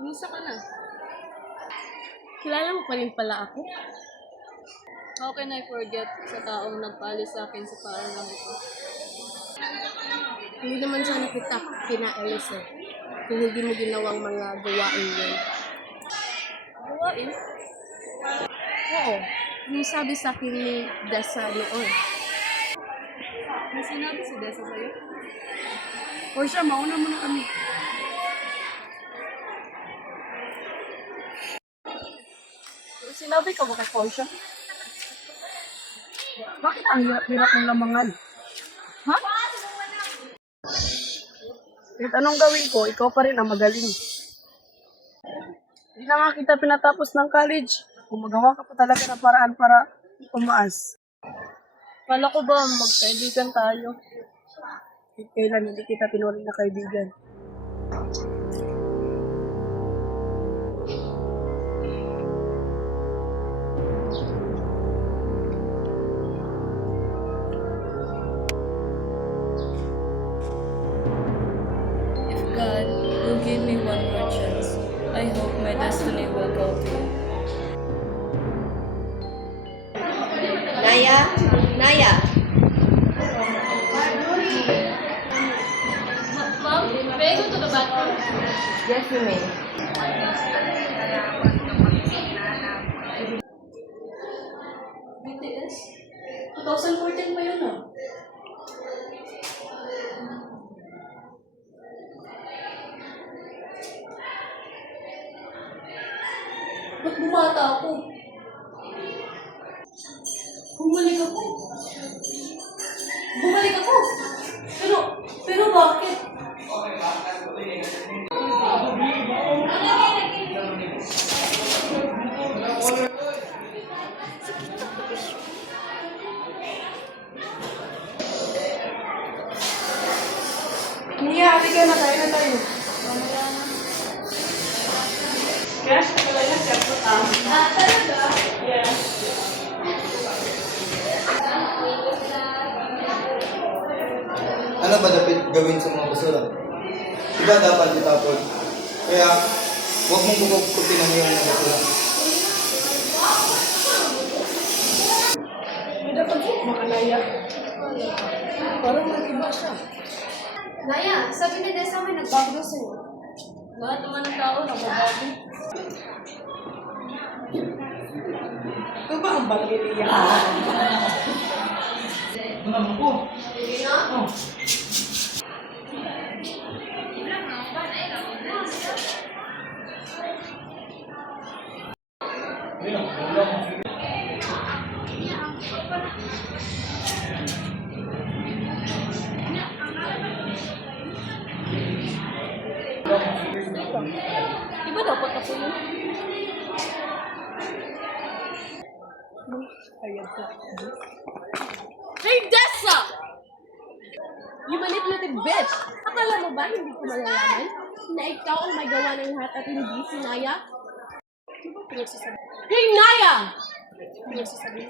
Misa ka na. Kilala mo pa rin pala ako? How can I forget sa taong nagpaalis sa akin sa paaralang ito? Hindi naman sana kita pinaalis eh. Kung hindi mo ginawang mga gawain yun. Gawain? Oo. Yung sabi sa akin ni Dessa noon. May sinabi si Dessa sa'yo? O siya, mauna muna kami. Sinabi ka ba kay Portia? Bakit ang hirap ng lamangan? Ha? Kahit anong gawin ko, ikaw pa rin ang magaling. Hindi na nga kita pinatapos ng college. Kung magawa ka pa talaga ng paraan para tumaas. Kala ko ba magkaibigan tayo? Kailan hindi kita tinuring na kaibigan. If God will give me one more chance, I hope my destiny will go through. Naya? Naya? Ma'am, may I go to the bathroom? Yes, you may. BTS? 2014 pa yun ah. Ba't bumata ako? Bumalik ako. Bumalik ako. Pero bakit? Mia, halika na tayo na tayo. Yes, pala na siya po Talaga? Yes. Ano ba dapat gawin sa mga basura? Diba dapat itapon? Kaya, huwag mong kukupinan yung mga basura. May dapat po, makanaya. Parang mag-iba siya. Naya, sabi ni Dessa may nagbago daw sa'yo. Lahat naman ng tao nagbabago. Ito ba ang bagay niya? Ano po? Sige na? Di ba dapat ako yun? Ayan siya. Hey, Dessa! You manipulative bitch! Akala mo ba hindi ko malalaman na ikaw ang may gawa ng lahat at hindi si Naya? Ano ba pinagsasabi? Hey, Naya! Pinagsasabi?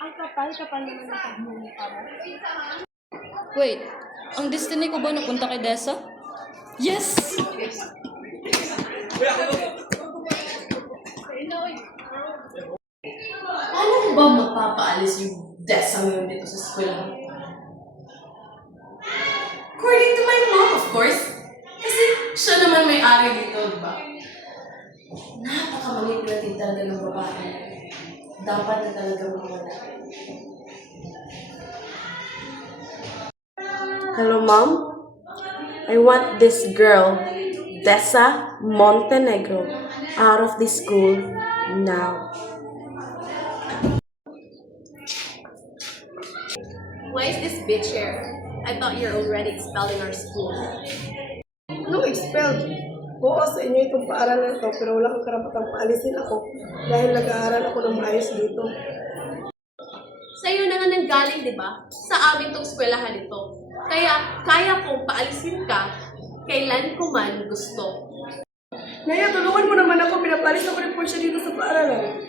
Ang kapal-kapal naman ng pagmumukha mo. Wait, ang destiny ko ba napunta kay Dessa? Yes! Paano mo ba mapapaalis yung Dessa ngayon dito sa eskwela? According to my mom, of course. Kasi siya naman may-ari dito, di ba? Napaka-manipulative talaga ng babae. Dapat na talaga mawala. Hello, Mom? I want this girl, Dessa Montenegro, out of this school now. Why is this bitch here? I thought you're already expelled in our school. No, expelled. Oo, sa inyo itong paaralan to, pero wala kang karapatang paalisin ako dahil nag-aaral ako ng maayos dito. Sa'yo na nga nanggaling, di ba? Sa amin tong eskwelahan ito. Kaya, kaya kong paalisin ka kailan ko man gusto. Naya, tulungan mo naman ako. Pinapalis ako rin po siya dito sa paaralan.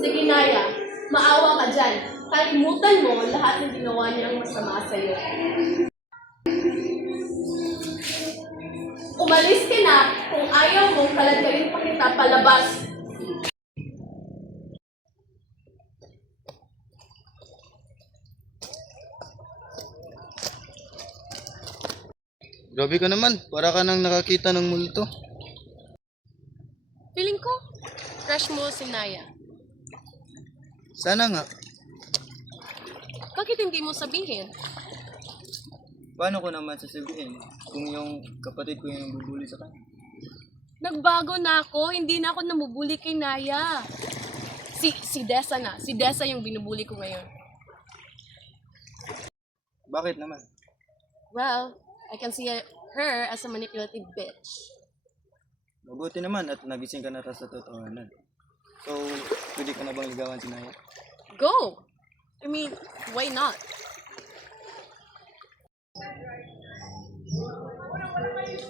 Sige, Naya. Maawa ka dyan. Kalimutan mo lahat ng ginawa niyang masama sa'yo. Umalis ka na kung ayaw mong Palalagayin pa kita palabas. Grabe ka naman, para ka nang nakakita ng multo. Feeling ko, crush mo si Naya. Sana nga. Bakit hindi mo sabihin? Paano ko naman sasabihin kung yung kapatid ko yung bubuli sa kanya? Nagbago na ako, hindi na ako namubuli kay Naya. Si Dessa na. Si Dessa yung binubuli ko ngayon. Bakit naman? Well, I can see her as a manipulative bitch. Mabuti naman at nagising ka na sa totohanan. So, pwede ka na bang ligawan si Naya? Go! I mean, why not?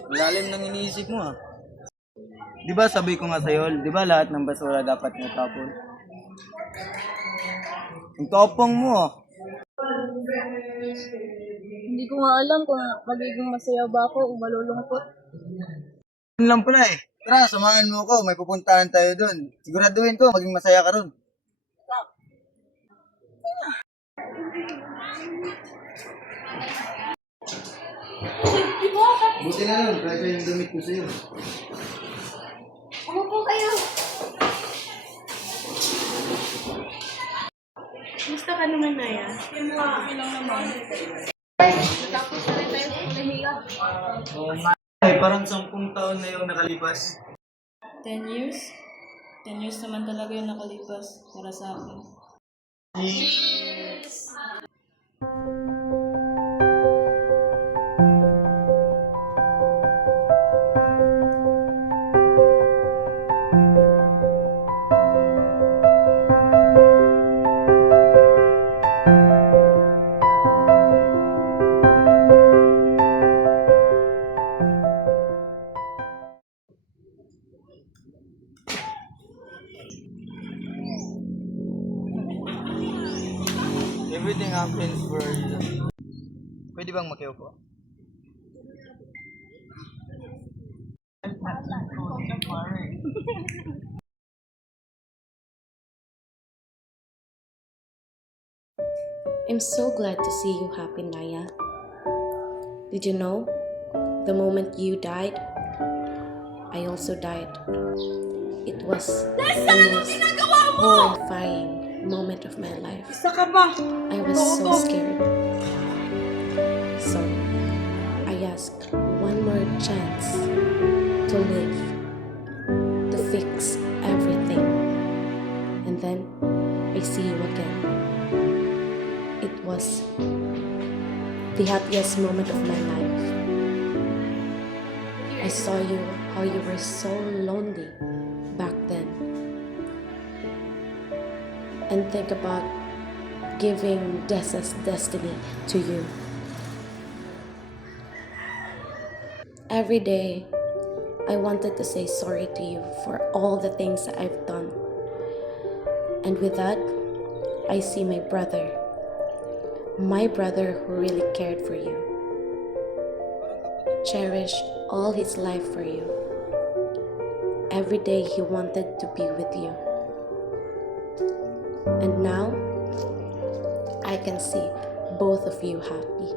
Lalim ng iniisip mo, ha? Di ba sabi ko nga sa'yo, di ba lahat ng basura dapat natapon? Ang tapang mo, ah. Hindi ko nga alam kung magiging masaya ba ako o malulungkot. Yun lang pala eh. Tara, samahan mo ako. May pupuntahan tayo doon. Siguraduhin ko, maging masaya ka ron. Buti na lang, kasi yung damit ko sa'yo. Ano po kayo? Gusto ka naman, Naya? Ay, parang 10 taon na yung nakalipas. 10 years? 10 years naman talaga yung nakalipas para sa akin. Everything happens for a reason. Pwede bang makiupo? I'm so glad to see you happy, Naya. Did you know? The moment you died, I also died. It was the most horrifying moment of my life. I was so scared. So, I asked one more chance to live, to fix everything. And then, I see you again. It was the happiest moment of my life. I saw you, how you were so lonely back then. And think about giving Dessa's destiny to you. Every day, I wanted to say sorry to you for all the things that I've done. And with that, I see my brother who really cared for you, cherished all his life for you. Every day he wanted to be with you. And now, I can see both of you happy.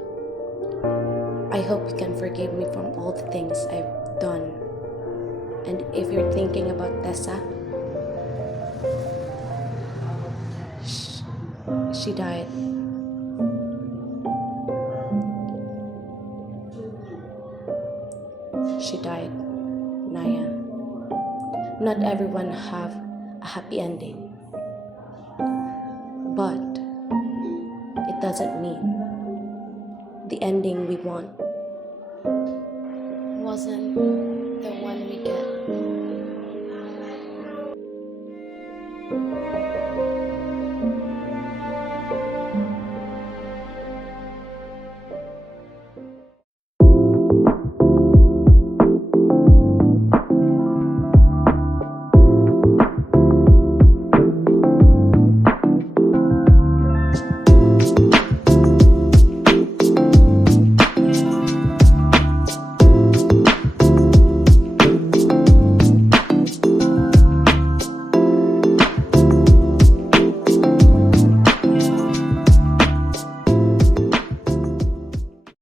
I hope you can forgive me from all the things I've done. And if you're thinking about Dessa, she died. She died, Naya. Not everyone have a happy ending. But it doesn't mean the ending we want wasn't